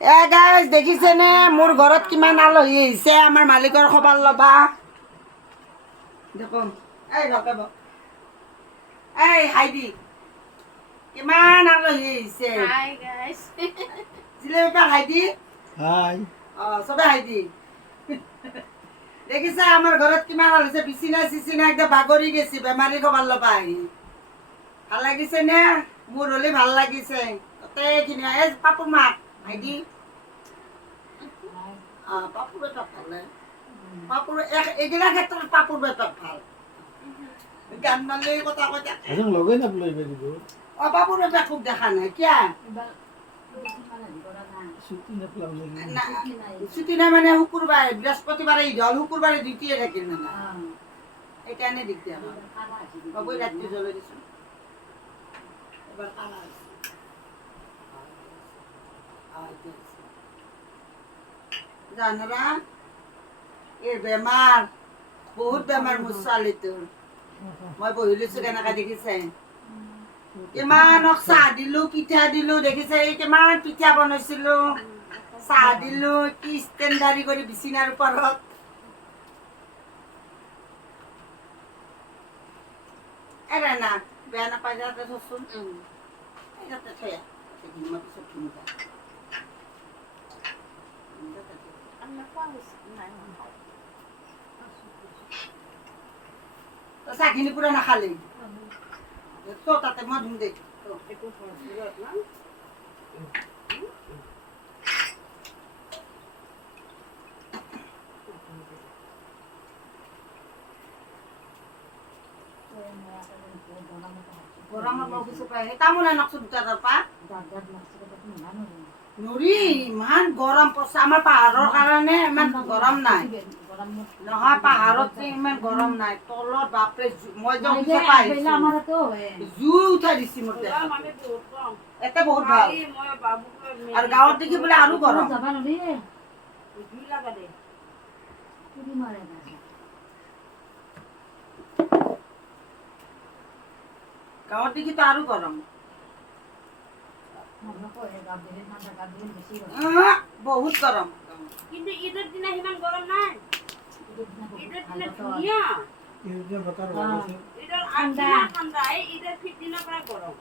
guys দেখিছেনে মোৰ ঘৰত কিমান আলহী আহিছে আমাৰ মালিকৰ খবৰ ল'বা দেখোন এই হাইদি কিমান আলহী আহিছে হাই গাইস জিলেপা হাইদি হাই চবে হাইদি দেখিছা আমাৰ ঘৰত কিমান আলহী বিচিনা চিচিনা একদম বাগৰি গেছি বেমাৰী খবৰ ল'বা আহি ভাল লাগিছে নে মোৰ হ'লে ভাল লাগিছে গোটেইখিনি এই পাপুৰ মাক হাইদি পাপুৰ বেটা ভালে পাপুৰ এইগিলা ক্ষেত্ৰত পাপুৰ বেটা ভাল গান মাৰিলে কথা কৈ থাকে এজন লগে নাপলৈ দিব পাপুৰ বেটা খুব দেখা নাই কিয়া ছুটি নাপলাম ছুটি নাই মানে শুকুৰবাৰে বৃহস্পতিবাৰে ঈদ হ'ল শুকুৰবাৰে ডিউটিয়ে থাকিল মানে সেইকাৰণে দিগদাৰ বাবুই ৰাতি জ্বলাই দিছোঁ এবাৰ কালা হৈছে জানৰা এই বেমাৰ বহুত বেমাৰ মোৰ ছোৱালীটোৰ মই বহি লৈছো কেনেকা দেখিছে কিমানক চাহ দিলো পিঠা দিলো দেখিছে এই কিমান পিঠা বনাইছিলো চাহ দিলো কি ষ্টেণ্ডাৰী কৰি বিচনাৰ ওপৰত এৰা না বেয়া নাপাই যাতে থচোন যাতে থৈ মই পিছত ধুমা চাহখিনি পুৰা নাখালি তাতে মই ধুম দে গৰমত অফিচৰ পৰা আহি তামোল আনকচোন দুটা তাৰপা নুৰি ইমান গৰম পৰছে আমাৰ পাহাৰৰ কাৰণে ইমান গৰম নাই নহয় পাহাৰত যে ইমান গৰম নাই তলত বাপৰে মই যে অফিচৰ পৰা আহিছো জুই উঠাই দিছি মোৰ এতে বহুত ভাল আৰু গাঁৱত দেখি বোলে আৰু গৰম গাঁৱত দেখি তো আৰু গৰম বহুত গৰম কিন্তু ঈদেৰ দিনে সিমান গৰম নাই ঈদেৰ দিনে ধুনীয়া ঈদেৰ আগদিনা ঠাণ্ডা এই ঈদেৰ পিছদিনৰ পৰা গৰম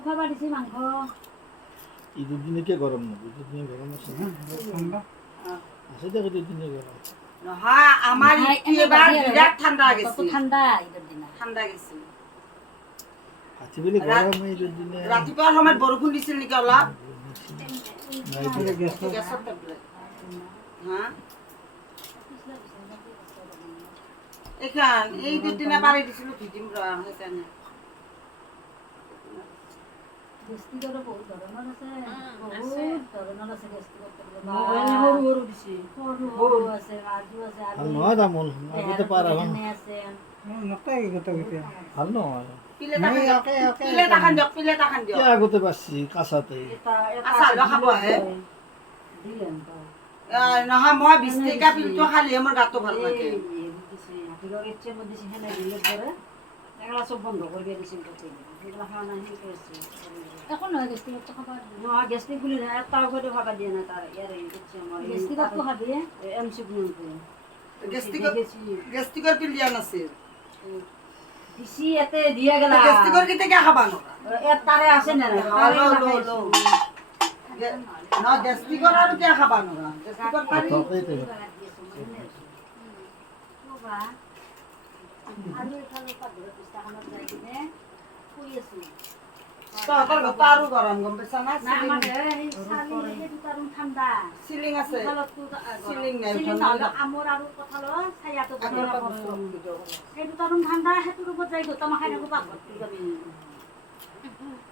খাবা দিছি মাংস ঈদের দিনে কে গরম না ঈদের দিনে গরম আছে না ঠান্ডা আছে দেখো ঈদের দিনে গরম নহয় আমাৰ এবাৰ বিৰাট ঠাণ্ডা গেছে ঠাণ্ডা ঈদেৰ দিনা ঠাণ্ডা গেছে আছে বলে গৰম ঈদেৰ দিনে ৰাতিপুৱা সময়ত বৰষুণ দিছিল নেকি অলপ নাই গেছৰ টেবলেট হা এইখান এই দুদিনা পাৰি দিছিলো ভিজিম সেইকাৰণে গেষ্টিকৰো বহুত ধৰণৰ আছে বহুত ধৰণৰ আছে গেষ্টিকত সৰু দিছি সৰু আছে কাজু আছে ভাল নহয় তামোল আগতে পাৰ এখন আছে নটাই গতে গতে ভাল নহয় পিলেট এখন দিয়ক কে আগতে পাচ্ছি কাঁচাতে আচাৰ খাব আহে নহয় মই 20 টকা পিলটো খালি মোৰ গাটো ভাল লাগে চব বন্ধ কৰি দিছিল একো নহয় গেষ্টিকটো খাবা নহয় গেষ্টিক বুলি তাৰ ওপৰতো খাবা দিয়া নাই তাৰ ইয়াৰ গেষ্টিকটো খাবি এমচি গেষ্টিকৰ পিল দিয়া নাছিল দিছি এতে দিয়া গেলা গেষ্টিকৰ কেতিয়া খাবা তাৰে আছে নে নাই গেষ্টিকৰ আৰু কিয় খাবা নৰা গেষ্টিকৰ পাৰি আৰু এফালে পাকঘৰৰ পিছটাখনত যাই কিনে শুই আছোঁ তহঁতৰ ঘৰটো আৰু গৰম গম পাইছা না ঠাণ্ডা চিলিং আছে চিলিং নাই আমৰ আৰু কঁঠালৰ ছায়াটো সেই দুটা ৰুম ঠাণ্ডা সেইটো ৰুমত যাই গোটা মাখাই থাকোঁ পাকঘৰত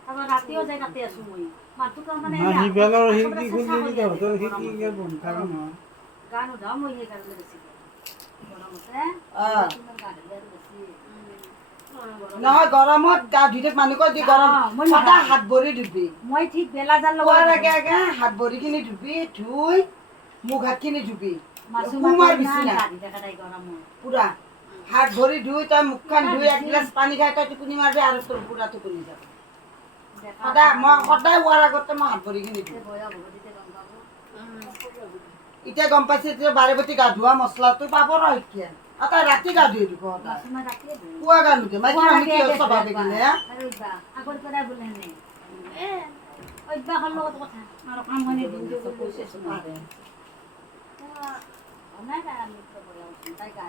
তাৰপৰা ৰাতিও যাই তাতে আছোঁ মই মাতটো তাৰমানে গা নোধাও মই সেইকাৰণে বেছি নহয় গৰমত গা ধুই থাক মানুহ কয় যে গৰম সদায় হাত ভৰি ধুবি মই ঠিক বেলা জাল খোৱাৰ আগে আগে হাত ভৰিখিনি ধুবি ধুই মুখ হাতখিনি ধুবি কুমাৰ বিচনা পুৰা হাত ভৰি ধুই তই মুখখন ধুই এক গিলাচ পানী খাই তই টোপনি মাৰবি আৰু তোৰ পুৰা টোপনি যাব সদায় মই সদায় হোৱাৰ আগতে মই হাত ভৰিখিনি দিওঁ এতিয়া গম পাইছে যে বাৰে প্ৰতি গা ধোৱা মছলাটো পাব ৰ এতিয়া আৰু তাই ৰাতি গা ধুই দিব সদায় পুৱা গা নুধে মাইকী মানুহ কি হ'ল স্বভাৱে কিনে আগৰ পৰাই বোলে সেনে অভ্যাসৰ লগত কথা আৰু কাম হয়নে দিনটো নাই তাই আমি তাই গা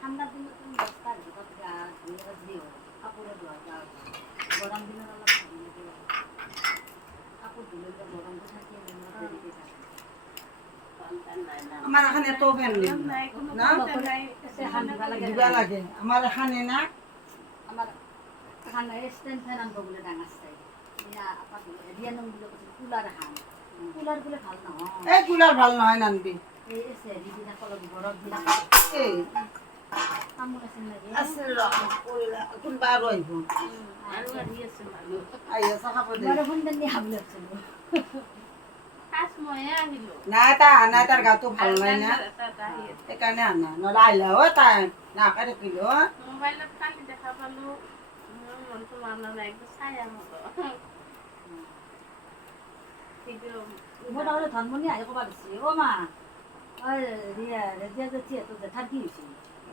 ঠাণ্ডাৰ দিনত তুমি 10টা ভিতৰত গা ধুই যি হয় কাপোৰে ধোৱা গা গৰম দিনত অলপ কাপোৰ ধুলে গৰমটো থাকে দেৰিকে থাকে আমাৰ এখন এটাও ফেন দিম না দিবা লাগে আমাৰ এখানে না আমাৰ এখন ষ্টেণ্ড ফেন আনিব বোলে ডাঙৰ চাই আপাক ৰিয়ানম বোলে কুলাৰ এখন কুলাৰ বোলে ভাল নহয় এই কুলাৰ ভাল নহয় নানবি এই হেৰিবিলাক অলপ বৰফ বিলাক এই তামোল আছে নেকি আছিল ৰ কোনবা আৰু আহিব আৰু আহি আছে আহি আছে খাব দে মই দেখোন তেনে ভাবি আছিলোঁ ফাৰ্ষ্ট মইহে আহিলো নাই তাই অহা নাই তাৰ গাটো ভাল নাই না সেইকাৰণে অহা নাই নহ'লে আহিলে হয় তাই নাকে থাকিল হয় মোবাইলত কালি দেখা পালো মোৰ মনটো মানা নাই একদম চাই আহো মই তাৰমানে ধনমণি আহি ক'বা দিছে অ' মা ৰেজিয়া জেঠিহঁতৰ জেঠাৰ কি হৈছে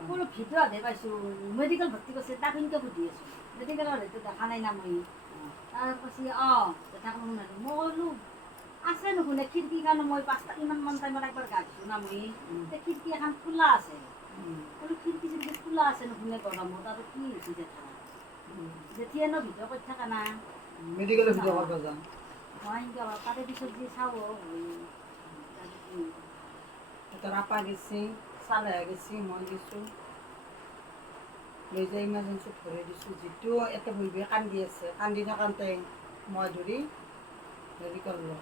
বোলো ভিডিঅ' আহে পাইছোঁ মেডিকেল ভৰ্তি কৰিছে তাক কেনেকৈ সুধি আছোঁ মেডিকেলৰ সেইটো দেখা নাই না মই তাৰ কৈছে অঁ জেঠাক শুনালোঁ মই ক'লোঁ আছে নুশুনে খিৰিকী কাৰণে মই 5টা ইমানমান টাইমত একবাৰ গা ধুছোঁ না মই খিৰিকী এখন খোলা আছে বোলো খিৰিকী চিৰিকী খোলা আছে নুশুনে গৰমত আৰু কি হৈছে জেঠা জেঠিয়ে ন ভিডিঅ' কৰি থকা না মেডিকেলৰ ভিতৰত কৰিব যাম মই তাৰে পিছত যি চাব তোৰ আপা গেছি চালে গেছি মই গেছোঁ লৈ যাই ইমাৰ্জেঞ্চিত ভৰাই দিছোঁ যিটো এটা বহিবে কান্দি আছে কান্দি থাকোঁতে মই ধৰি হেৰি কৰিলোঁ